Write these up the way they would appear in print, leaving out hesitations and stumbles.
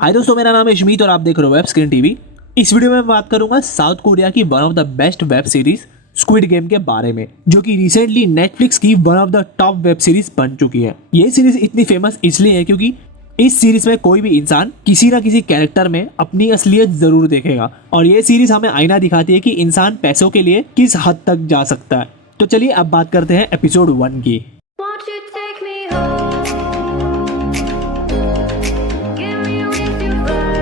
हाय दोस्तों, मेरा नाम है अशमीत और आप देख रहे हो वेब स्क्रीन टीवी। इस वीडियो में मैं बात करूंगा साउथ कोरिया की one of the best web series squid game के बारे में, जो कि रिसेंटली नेटफ्लिक्स की one of the top web series बन चुकी है। ये सीरीज इतनी फेमस इसलिए है क्योंकि इस सीरीज में कोई भी इंसान किसी ना किसी कैरेक्टर में अपनी असलियत जरूर देखेगा और ये सीरीज हमें आईना दिखाती है कि इंसान पैसों के लिए किस हद तक जा सकता है। तो चलिए अब बात करते हैं एपिसोड 1 की। Won't you take me home? Give me with your vibe.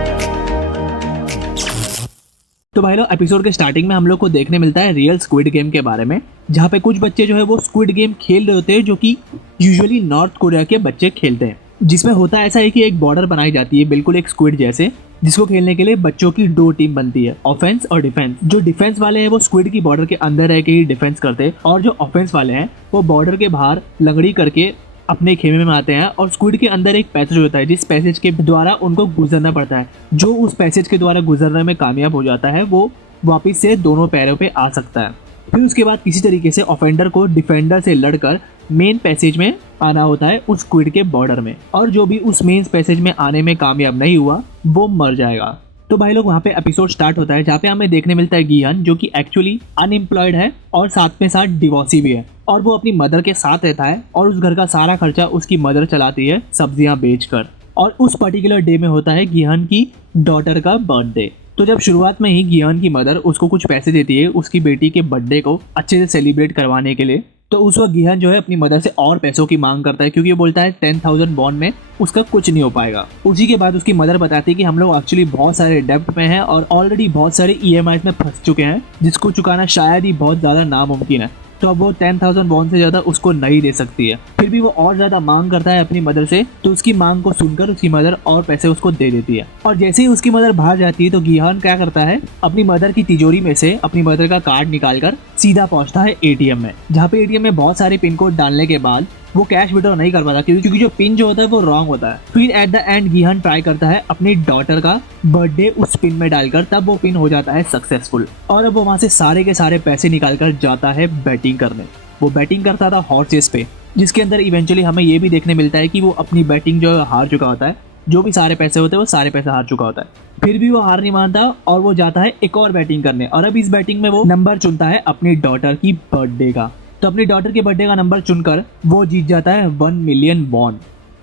तो भाई लोग, एपिसोड के स्टार्टिंग में हम लोग को देखने मिलता है रियल स्क्विड गेम के बारे में, जहाँ पे कुछ बच्चे जो है वो स्क्विड गेम खेल रहे होते हैं, जो कि यूजुअली नॉर्थ कोरिया के बच्चे खेलते हैं। जिसमें होता ऐसा है कि एक बॉर्डर बनाई जाती है बिल्कुल एक स्क्विड जैसे, जिसको खेलने के लिए बच्चों की दो टीम बनती है, ऑफेंस और डिफेंस। जो डिफेंस वाले हैं वो स्क्विड की बॉर्डर के अंदर रह के ही डिफेंस करते हैं, और जो ऑफेंस वाले हैं वो बॉर्डर के बाहर लंगड़ी करके अपने खेमे में आते हैं। और स्क्विड के अंदर एक पैसेज होता है, जिस पैसेज के द्वारा उनको गुजरना पड़ता है। जो उस पैसेज के द्वारा गुजरने में कामयाब हो जाता है वो वापस से दोनों पैरों पे आ सकता है। फिर उसके बाद किसी तरीके से ऑफेंडर को डिफेंडर से लड़कर मेन पैसेज में आना होता है उस स्क्विड के बॉर्डर में, और जो भी उस मेन पैसेज में आने में कामयाब नहीं हुआ वो मर जाएगा। तो भाई लोग, वहाँ पे एपिसोड स्टार्ट होता है जहाँ पे हमें देखने मिलता है गियान, जो कि एक्चुअली अनएम्प्लॉयड है और साथ में साथ डिवोर्सी भी है, और वो अपनी मदर के साथ रहता है और उस घर का सारा खर्चा उसकी मदर चलाती है सब्जियां बेचकर। और उस पर्टिकुलर डे में होता है गियान की डॉटर का बर्थडे। तो जब शुरुआत में ही गियान की मदर उसको कुछ पैसे देती है उसकी बेटी के बर्थडे को अच्छे से सेलिब्रेट करवाने के लिए, तो उस वक्त गियान जो है अपनी मदर से और पैसों की मांग करता है, क्योंकि वो बोलता है 10,000 बॉन्ड में उसका कुछ नहीं हो पाएगा। उसी के बाद उसकी मदर बताती है कि हम लोग एक्चुअली बहुत सारे डेब्ट में हैं और ऑलरेडी बहुत सारे EMI में फंस चुके हैं, जिसको चुकाना शायद ही बहुत ज़्यादा नामुमकिन है। तो अब वो 10,000 बॉन्ड से ज़्यादा उसको नहीं दे सकती है। फिर भी वो और ज़्यादा मांग करता है अपनी मदर से, तो उसकी मांग को सुनकर उसकी मदर और पैसे उसको दे देती है। और जैसे ही उसकी मदर बाहर जाती है तो गियान क्या करता है, अपनी मदर की तिजोरी में से अपनी मदर का कार्ड निकालकर सीधा पहुंचता है ATM में, जहाँ पे ATM में बहुत सारे पिन कोड डालने के बाद वो कैश विड्रॉ नहीं कर पाता, क्योंकि जो पिन जो होता है वो रॉन्ग होता है। फिर एट द एंड गियान ट्राई करता है अपनी डॉटर का बर्थडे उस पिन में डालकर, तब वो पिन हो जाता है सक्सेसफुल, और अब वो वहाँ से सारे के सारे पैसे निकालकर जाता है बैटिंग करने। वो बैटिंग करता था हॉर्सेस पे, जिसके अंदर इवेंचुअली हमें ये भी देखने मिलता है कि वो अपनी बैटिंग जो हार चुका होता है, जो भी सारे पैसे होते हैं वो सारे पैसे हार चुका होता है। फिर भी वो हार नहीं मानता और वो जाता है एक और बैटिंग करने, और अब इस बैटिंग में वो नंबर चुनता है अपनी डॉटर की बर्थडे का। तो अपनी डॉटर के बर्थडे का नंबर चुनकर वो जीत जाता है 1 मिलियन बॉन्ड।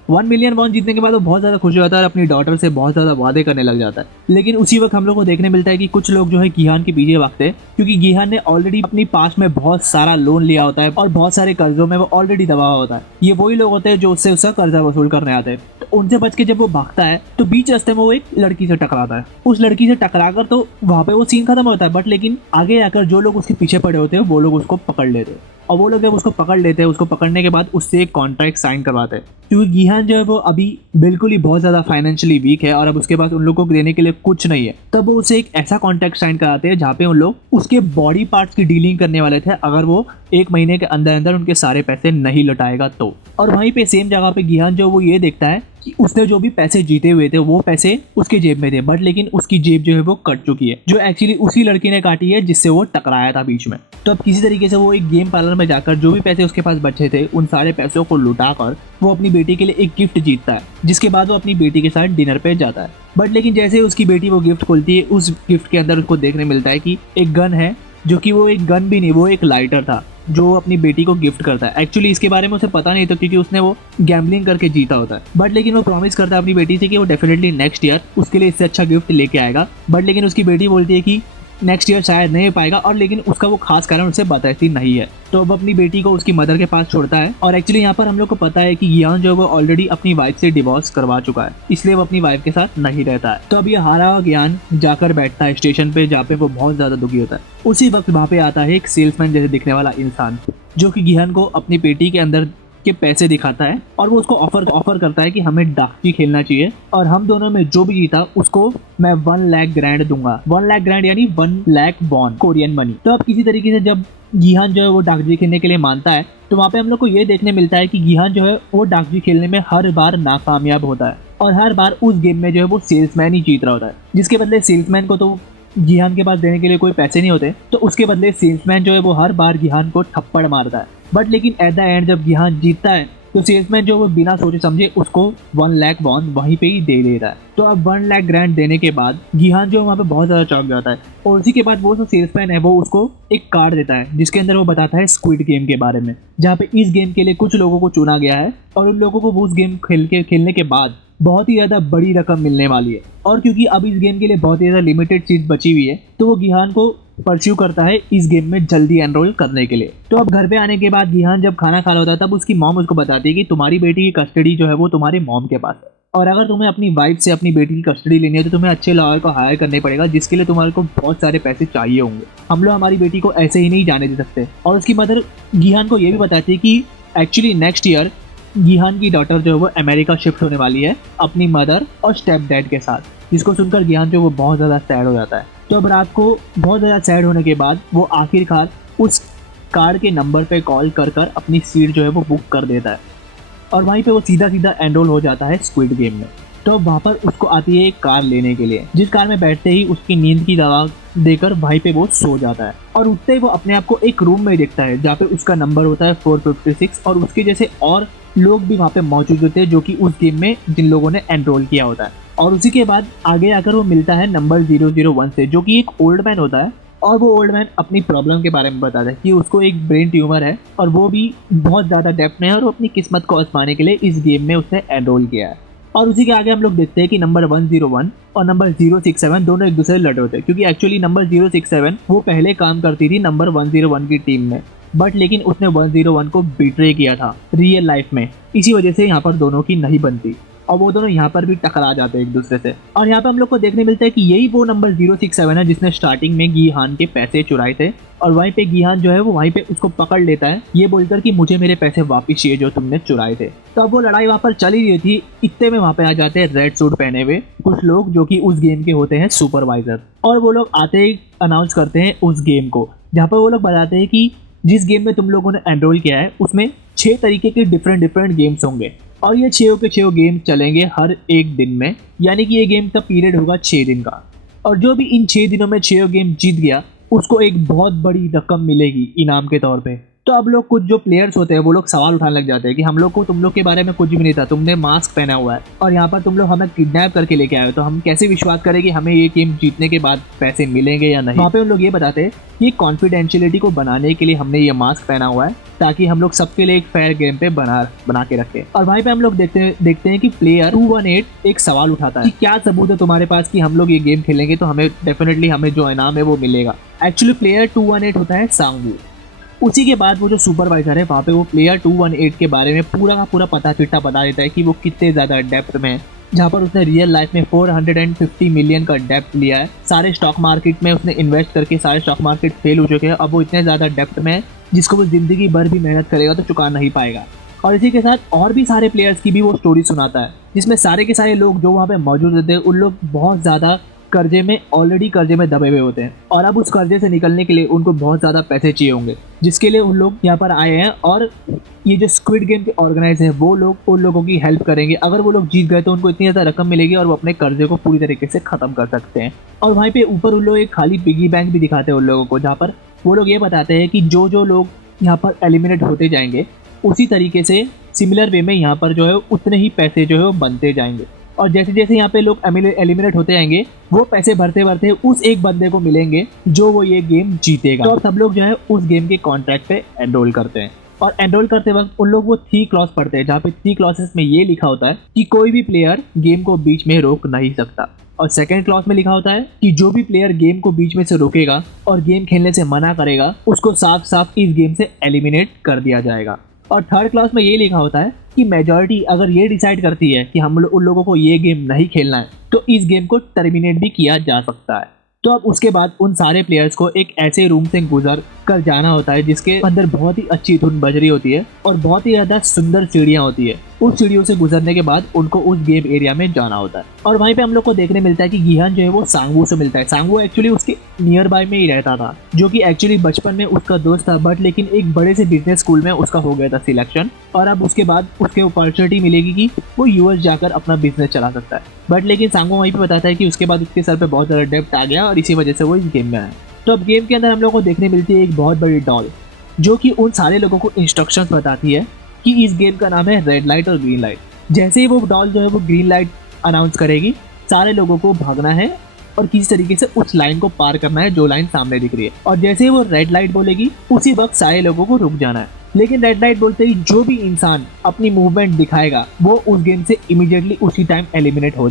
1 मिलियन बॉन्ड जीतने के बाद वो बहुत ज़्यादा खुश हो जाता है और अपनी डॉटर से बहुत ज़्यादा वादे करने लग जाता है। लेकिन उसी वक्त हम लोग को देखने मिलता है कि कुछ लोग जो है गियान के पीछे भागते हैं, क्योंकि गियान ने ऑलरेडी अपनी पास में बहुत सारा लोन लिया होता है और बहुत सारे कर्जों में वो ऑलरेडी दबा हुआ होता है। ये वही लोग होते हैं जो उससे उसका कर्जा वसूल करने आते हैं। तो उनसे बच के जब वो भागता है तो बीच रास्ते में वो एक लड़की से टकराता है। उस लड़की से टकराकर तो वहाँ पे वो सीन खत्म होता है, बट लेकिन आगे आकर जो लोग उसके पीछे पड़े होते हैं वो लोग उसको पकड़ लेते हैं, और वो लोग जब उसको पकड़ लेते हैं, उसको पकड़ने के बाद उससे एक कॉन्ट्रैक्ट साइन करवाते हैं, क्योंकि गियान जो है वो अभी बिल्कुल ही बहुत ज़्यादा फाइनेंशियली वीक है और अब उसके पास उन लोगों को देने के लिए कुछ नहीं है। तब वो उसे एक ऐसा कॉन्ट्रैक्ट साइन कराते हैं जहाँ पे उन लोग उसके बॉडी पार्ट्स की डीलिंग करने वाले थे, अगर वो 1 महीने के अंदर अंदर उनके सारे पैसे नहीं लौटाएगा तो। और वहीं पे सेम जगह पे गियान जो वो ये देखता है कि उसने जो भी पैसे जीते हुए थे वो पैसे उसके जेब में थे, बट लेकिन उसकी जेब जो है वो कट चुकी है, जो एक्चुअली उसी लड़की ने काटी है जिससे वो टकराया था बीच में। तो अब किसी तरीके से वो एक गेम पार्लर में जाकर जो भी पैसे उसके पास बचे थे उन सारे पैसों को लुटाकर वो अपनी बेटी के लिए एक गिफ्ट जीतता है, जिसके बाद वो अपनी बेटी के साथ डिनर पे जाता है। बट लेकिन जैसे उसकी बेटी वो गिफ्ट खोलती है, उस गिफ्ट के अंदर उसको देखने मिलता है कि एक गन है, जो कि वो एक गन भी नहीं, वो एक लाइटर था जो अपनी बेटी को गिफ्ट करता है। एक्चुअली इसके बारे में उसे पता नहीं था, क्योंकि उसने वो गैम्बलिंग करके जीता होता है। बट लेकिन वो प्रॉमिस करता है अपनी बेटी से कि वो डेफिनेटली नेक्स्ट ईयर उसके लिए इससे अच्छा गिफ्ट लेके आएगा। बट लेकिन उसकी बेटी बोलती है कि नेक्स्ट ईयर शायद नहीं हो पाएगा, और लेकिन उसका वो खास कारण उसे बताती नहीं है। तो अब अपनी बेटी को उसकी मदर के पास छोड़ता है, और एक्चुअली यहाँ पर हम लोग को पता है कि गियान जो है वो ऑलरेडी अपनी वाइफ से डिवोर्स करवा चुका है, इसलिए वो अपनी वाइफ के साथ नहीं रहता है। तो अब ये हारा हुआ गियान जाकर बैठता है स्टेशन पे, जहाँ पे वो बहुत ज्यादा दुखी होता है। उसी वक्त वहाँ पे आता है एक सेल्समैन जैसे दिखने वाला इंसान, जो कि गियान को अपनी पेटी के अंदर के पैसे दिखाता है, और वो उसको ऑफर करता है कि हमें डाकची खेलना चाहिए, और हम दोनों में जो भी जीता उसको मैं 1 लाख ग्रैंड दूंगा। 1 लाख ग्रैंड यानी 1 लाख बॉन्ड कोरियन मनी। तो अब किसी तरीके से जब गियान जो है वो डाकची खेलने के लिए मानता है, तो वहाँ पे हम लोग को ये देखने मिलता है कि गियान जो है वो डाकची खेलने में हर बार नाकामयाब होता है, और हर बार उस गेम में जो है वो सेल्समैन ही जीत रहा होता है, जिसके बदले सेल्समैन को तो गियान के पास देने के लिए कोई पैसे नहीं होते, तो उसके बदले सेल्समैन जो है वो हर बार गियान को थप्पड़ मारता है। बट लेकिन एट द एंड जब गियान जीतता है तो सेल्समैन जो वो बिना सोचे समझे उसको 1 लाख वॉन वहीं पे ही दे देता है। तो अब 1 लाख ग्रैंड देने के बाद गिहान जो वहाँ पे बहुत ज़्यादा चौंक जाता है और उसी के बाद वो जो सेल्समैन है वो उसको एक कार्ड देता है जिसके अंदर वो बताता है स्क्विड गेम के बारे में, जहाँ पे इस गेम के लिए कुछ लोगों को चुना गया है और उन लोगों को वो उस गेम खेलने के बाद बहुत ही ज़्यादा बड़ी रकम मिलने वाली है। और क्योंकि अब इस गेम के लिए बहुत ही ज़्यादा लिमिटेड सीट बची हुई है तो वो गिहान को परस्यू करता है इस गेम में जल्दी एनरोल करने के लिए। तो अब घर पे आने के बाद गिहान जब खाना खा रहा होता है तब उसकी मॉम उसको बताती है कि तुम्हारी बेटी की कस्टडी जो है वो तुम्हारी मॉम के पास है और अगर तुम्हें अपनी वाइफ से अपनी बेटी की कस्टडी लेनी है तो तुम्हें अच्छे लॉयर को हायर करने पड़ेगा जिसके लिए तुम्हारे को बहुत सारे पैसे चाहिए होंगे। हम लोग हमारी बेटी को ऐसे ही नहीं जाने दे सकते। और उसकी मदर गिहान को ये भी बताती है कि एक्चुअली नेक्स्ट ईयर गिहान की डॉटर जो है वो अमेरिका शिफ्ट होने वाली है अपनी मदर और स्टेप डैड के साथ, जिसको सुनकर गिहान जो वो बहुत ज़्यादा सैड हो जाता है। तो अब रात को बहुत ज़्यादा सैड होने के बाद वो आखिरकार उस कार्ड के नंबर पे कॉल कर अपनी सीट जो है वो बुक कर देता है और वहीं पे वो सीधा एनरोल हो जाता है स्क्विड गेम में। तो वहाँ पर उसको आती है एक कार लेने के लिए, जिस कार में बैठते ही उसकी नींद की दवा देकर वहीं पे वो सो जाता है और उठते ही वो अपने आप को एक रूम में देखता है जहाँ पे उसका नंबर होता है 456 और उसके जैसे और लोग भी वहाँ पे मौजूद होते हैं जो कि उस गेम में जिन लोगों ने एनरोल किया होता है। और उसी के बाद आगे आकर वो मिलता है नंबर 001 से जो कि एक ओल्ड मैन होता है और वो ओल्ड मैन अपनी प्रॉब्लम के बारे में बताता है कि उसको एक ब्रेन ट्यूमर है और वो भी बहुत ज़्यादा डेप्थ में है और वो अपनी किस्मत को आजमाने के लिए इस गेम में उसने एनरोल किया है। और उसी के आगे हम लोग देखते हैं कि नंबर 101 और नंबर 067 दोनों एक दूसरे लड़ होते हैं क्योंकि एक्चुअली नंबर 067 वो पहले काम करती थी नंबर 101 की टीम में, बट लेकिन उसने 101 को बिट्रे किया था रियल लाइफ में, इसी वजह से यहाँ पर दोनों की नहीं बनती और वो दोनों यहाँ पर भी टकरा जाते हैं एक दूसरे से। और यहाँ पे हम लोग को देखने मिलता है कि यही वो नंबर 067 है जिसने स्टार्टिंग में गिहान के पैसे चुराए थे और वहीं पे गिहान जो है वो वहीं पे उसको पकड़ लेता है ये बोलकर कि मुझे मेरे पैसे वापस चाहिए जो तुमने चुराए थे। तो अब वो लड़ाई वहाँ पर चली रही थी, इतने में वहाँ पे आ जाते हैं रेड सूट पहने हुए कुछ लोग जो कि उस गेम के होते हैं सुपरवाइजर और वो लोग आते ही अनाउंस करते हैं उस गेम को, जहाँ पर वो लोग बताते हैं कि जिस गेम में तुम लोगों ने एनरोल किया है उसमें 6 तरीके के डिफरेंट गेम्स होंगे और ये 6 के 6 गेम चलेंगे हर एक दिन में, यानी कि ये गेम का पीरियड होगा 6 दिन का और जो भी इन 6 दिनों में 6 गेम जीत गया उसको एक बहुत बड़ी रकम मिलेगी इनाम के तौर पे। तो अब लोग कुछ जो प्लेयर्स होते हैं वो लोग सवाल उठाने लग जाते हैं कि हम लोग को तुम लोग के बारे में कुछ भी नहीं था, तुमने मास्क पहना हुआ है और यहाँ पर तुम लोग हमें किडनैप करके लेके आए हो तो हम कैसे विश्वास करें कि हमें ये गेम जीतने के बाद पैसे मिलेंगे या नहीं। वहाँ पे उन लोग ये बताते हैं कि कॉन्फिडेंशियलिटी को बनाने के लिए हमने ये मास्क पहना हुआ है ताकि हम लोग सबके लिए एक फेयर गेम पे बना के रखें। और वहीं पे हम लोग देखते हैं कि प्लेयर 218 एक सवाल उठाता है कि क्या सबूत है तुम्हारे पास कि हम लोग ये गेम खेलेंगे तो हमें डेफिनेटली हमें जो इनाम है वो मिलेगा। एक्चुअली प्लेयर 218 होता है सांगू। उसी के बाद वो जो सुपरवाइजर है वहाँ पे वो प्लेयर 218 के बारे में पूरा का पूरा पता चिट्ठा बता देता है कि वो कितने ज़्यादा डेप्थ में है, जहाँ पर उसने रियल लाइफ में 450 मिलियन का डेप्थ लिया है। सारे स्टॉक मार्केट में उसने इन्वेस्ट करके सारे स्टॉक मार्केट फेल हो चुके हैं, अब वो इतने ज़्यादा डेप्थ में है जिसको वो ज़िंदगी भर भी मेहनत करेगा तो चुका नहीं पाएगा। और इसी के साथ और भी सारे प्लेयर्स की भी वो स्टोरी सुनाता है जिसमें सारे के सारे लोग जो वहाँ पे मौजूद रहते हैं उन लोग बहुत ज़्यादा ऑलरेडी कर्जे में दबे हुए होते हैं और अब उस कर्जे से निकलने के लिए उनको बहुत ज़्यादा पैसे चाहिए होंगे, जिसके लिए उन लोग यहाँ पर आए हैं और ये जो स्क्विड गेम के ऑर्गेनाइज है वो लोग उन लोगों की हेल्प करेंगे। अगर वो लोग जीत गए तो उनको इतनी ज़्यादा रकम मिलेगी और वो अपने कर्जे को पूरी तरीके से ख़त्म कर सकते हैं। और वहीं पे ऊपर उन लोग एक खाली पिगी बैंक भी दिखाते हैं उन लोगों को, जहाँ पर वो लोग ये बताते हैं कि जो लोग यहाँ पर एलिमिनेट होते जाएंगे उसी तरीके से सिमिलर वे में यहाँ पर जो है उतने ही पैसे जो है वो बनते जाएंगे और जैसे जैसे यहाँ पे लोग एलिमिनेट होते जाएंगे वो पैसे भरते उस एक बंदे को मिलेंगे जो वो ये गेम जीतेगा। तो सब लोग जो है उस गेम के कॉन्ट्रैक्ट पे एनरोल करते हैं और एनरोल करते वक्त उन लोग वो 3 क्लॉज पढ़ते हैं, जहाँ पे 3 क्लॉसेस में ये लिखा होता है कि कोई भी प्लेयर गेम को बीच में रोक नहीं सकता और सेकंड क्लॉज में लिखा होता है कि जो भी प्लेयर गेम को बीच में से रोकेगा और गेम खेलने से मना करेगा उसको साफ साफ इस गेम से एलिमिनेट कर दिया जाएगा। और थर्ड क्लास में ये लिखा होता है कि मेजॉरिटी अगर ये डिसाइड करती है कि उन लोगों को ये गेम नहीं खेलना है तो इस गेम को टर्मिनेट भी किया जा सकता है। तो अब उसके बाद उन सारे प्लेयर्स को एक ऐसे रूम से गुजर कर जाना होता है जिसके अंदर बहुत ही अच्छी धुन बज रही होती है और बहुत ही ज़्यादा सुंदर सीढ़ियाँ होती है। उस सीढ़ियों से गुजरने के बाद उनको उस गेम एरिया में जाना होता है और वहीं पे हम लोग को देखने मिलता है कि गिहान जो है वो सांगवू से मिलता है। सांगवू एक्चुअली उसके नियर बाय में ही रहता था, जो कि एक्चुअली बचपन में उसका दोस्त था, बट लेकिन एक बड़े से बिजनेस स्कूल में उसका हो गया था सिलेक्शन और अब उसके बाद उसके अपॉर्चुनिटी मिलेगी कि वो यूएस जाकर अपना बिजनेस चला सकता है। बट लेकिन सांगवू वहीं पे बताता है कि उसके बाद उसके सर पे बहुत ज़्यादा डेप्थ आ गया और इसी वजह से वो इस गेम में आया। तो अब गेम के अंदर हम लोग को देखने मिलती है एक बहुत बड़ी डॉल जो कि उन सारे लोगों को इंस्ट्रक्शंस बताती है कि इस गेम का नाम है रेड लाइट और ग्रीन लाइट। जैसे ही वो डॉल जो है वो ग्रीन लाइट अनाउंस करेगी, सारे लोगों को भागना है और किसी तरीके से उस लाइन को पार करना है जो लाइन सामने दिख रही है। और जैसे ही वो रेड लाइट बोलेगी, उसी वक्त सारे लोगों को रुक जाना है। लेकिन रेड लाइट बोलते ही जो भी इंसान अपनी मूवमेंट दिखाएगा वो उस गेम से इमीडिएटली उसी टाइम एलिमिनेट हो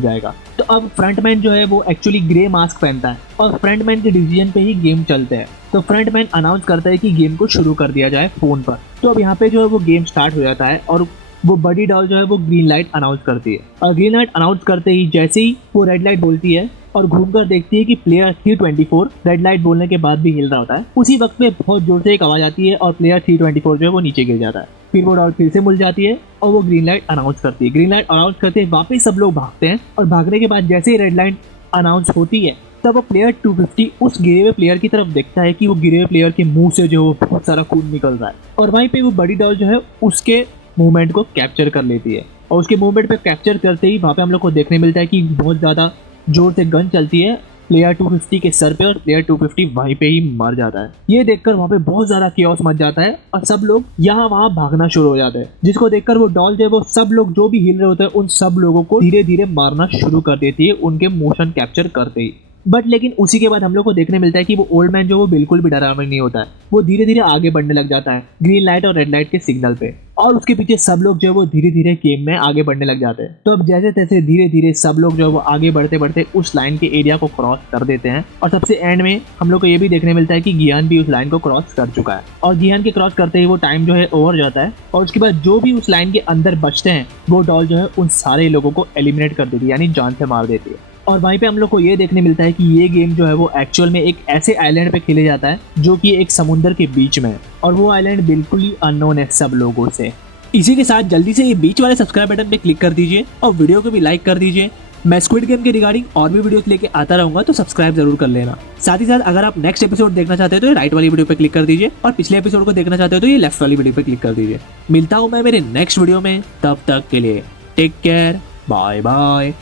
जाएगा। तो अब फ्रंटमैन जो है वो एक्चुअली ग्रे मास्क पहनता है और फ्रंटमैन के डिसीजन पे ही गेम चलते हैं। तो फ्रंटमैन अनाउंस करता है कि गेम को शुरू कर दिया जाए फोन पर। तो अब यहाँ पे जो है वो गेम स्टार्ट हो जाता है और वो बड़ी डॉल जो है वो ग्रीन लाइट अनाउंस करती है। और ग्रीन लाइट अनाउंस करते ही जैसे ही वो रेड लाइट बोलती है और घूमकर देखती है कि प्लेयर 324 रेड लाइट बोलने के बाद भी हिल रहा होता है। उसी वक्त में बहुत जोर से एक आवाज आती है और प्लेयर 324 जो है वो नीचे गिर जाता है। फिर वो डॉल फिर से मुड़ जाती है और वो ग्रीन लाइट अनाउंस करती है। ग्रीन लाइट अनाउंस करते ही वापस सब लोग भागते हैं और भागने के बाद जैसे ही रेड लाइट अनाउंस होती है तब वो प्लेयर 250 उस गिरे हुए प्लेयर की तरफ देखता है कि वो गिरे हुए प्लेयर के मुंह से जो बहुत सारा खून निकल रहा है। और वहीं पे वो बड़ी डॉल जो है उसके मूवमेंट को कैप्चर कर लेती है और उसके मूवमेंट पे कैप्चर करते ही वहाँ पे हम लोग को देखने मिलता है कि बहुत ज़्यादा जोर से गन चलती है प्लेयर 250 के सर पे और प्लेयर 250 वहीं पे ही मर जाता है। ये देखकर वहाँ पे बहुत ज़्यादा कियोस मच जाता है और सब लोग यहाँ वहाँ भागना शुरू हो जाते हैं, जिसको देखकर वो डॉल जो है वो सब लोग जो भी हिल रहे होते हैं उन सब लोगों को धीरे धीरे मारना शुरू कर देती है उनके मोशन कैप्चर करते ही। बट लेकिन उसी के बाद हम लोग को देखने मिलता है कि वो ओल्ड मैन जो वो बिल्कुल भी डरा नहीं होता है, वो धीरे धीरे आगे बढ़ने लग जाता है ग्रीन लाइट और रेड लाइट के सिग्नल पे। और उसके पीछे सब लोग जो है वो धीरे धीरे गेम में आगे बढ़ने लग जाते हैं। तो अब जैसे तैसे धीरे धीरे सब लोग जो है वो आगे बढ़ते बढ़ते उस लाइन के एरिया को क्रॉस कर देते हैं। और सबसे एंड में हम लोग को ये भी देखने मिलता है कि गियान भी उस लाइन को क्रॉस कर चुका है और गियान के क्रॉस करते ही वो टाइम जो है ओवर जाता है। और उसके बाद जो भी उस लाइन के अंदर बचते हैं वो डॉल जो है उन सारे लोगों को एलिमिनेट कर देती है, यानी जान से मार देती है। और वहीं पे हम लोग को ये देखने मिलता है कि ये गेम जो है वो एक्चुअल में एक ऐसे आइलैंड पे खेले जाता है जो कि एक समुंदर के बीच में है और वो आइलैंड बिल्कुल ही अननोन है सब लोगों से। इसी के साथ जल्दी से ये बीच वाले सब्सक्राइब बटन पे क्लिक कर दीजिए और वीडियो को भी लाइक कर दीजिए। मैं स्क्विड गेम के रिगार्डिंग और भी वीडियोस लेके आता रहूंगा, तो सब्सक्राइब जरूर कर लेना। साथ ही साथ अगर आप नेक्स्ट एपिसोड देखना चाहते हो तो ये राइट वाली वीडियो पे क्लिक कर दीजिए और पिछले एपिसोड को देखना चाहते हो तो ये लेफ्ट वाली वीडियो पे क्लिक कर दीजिए। मिलता हूँ मैं मेरे नेक्स्ट वीडियो में, तब तक के लिए टेक केयर, बाय बाय।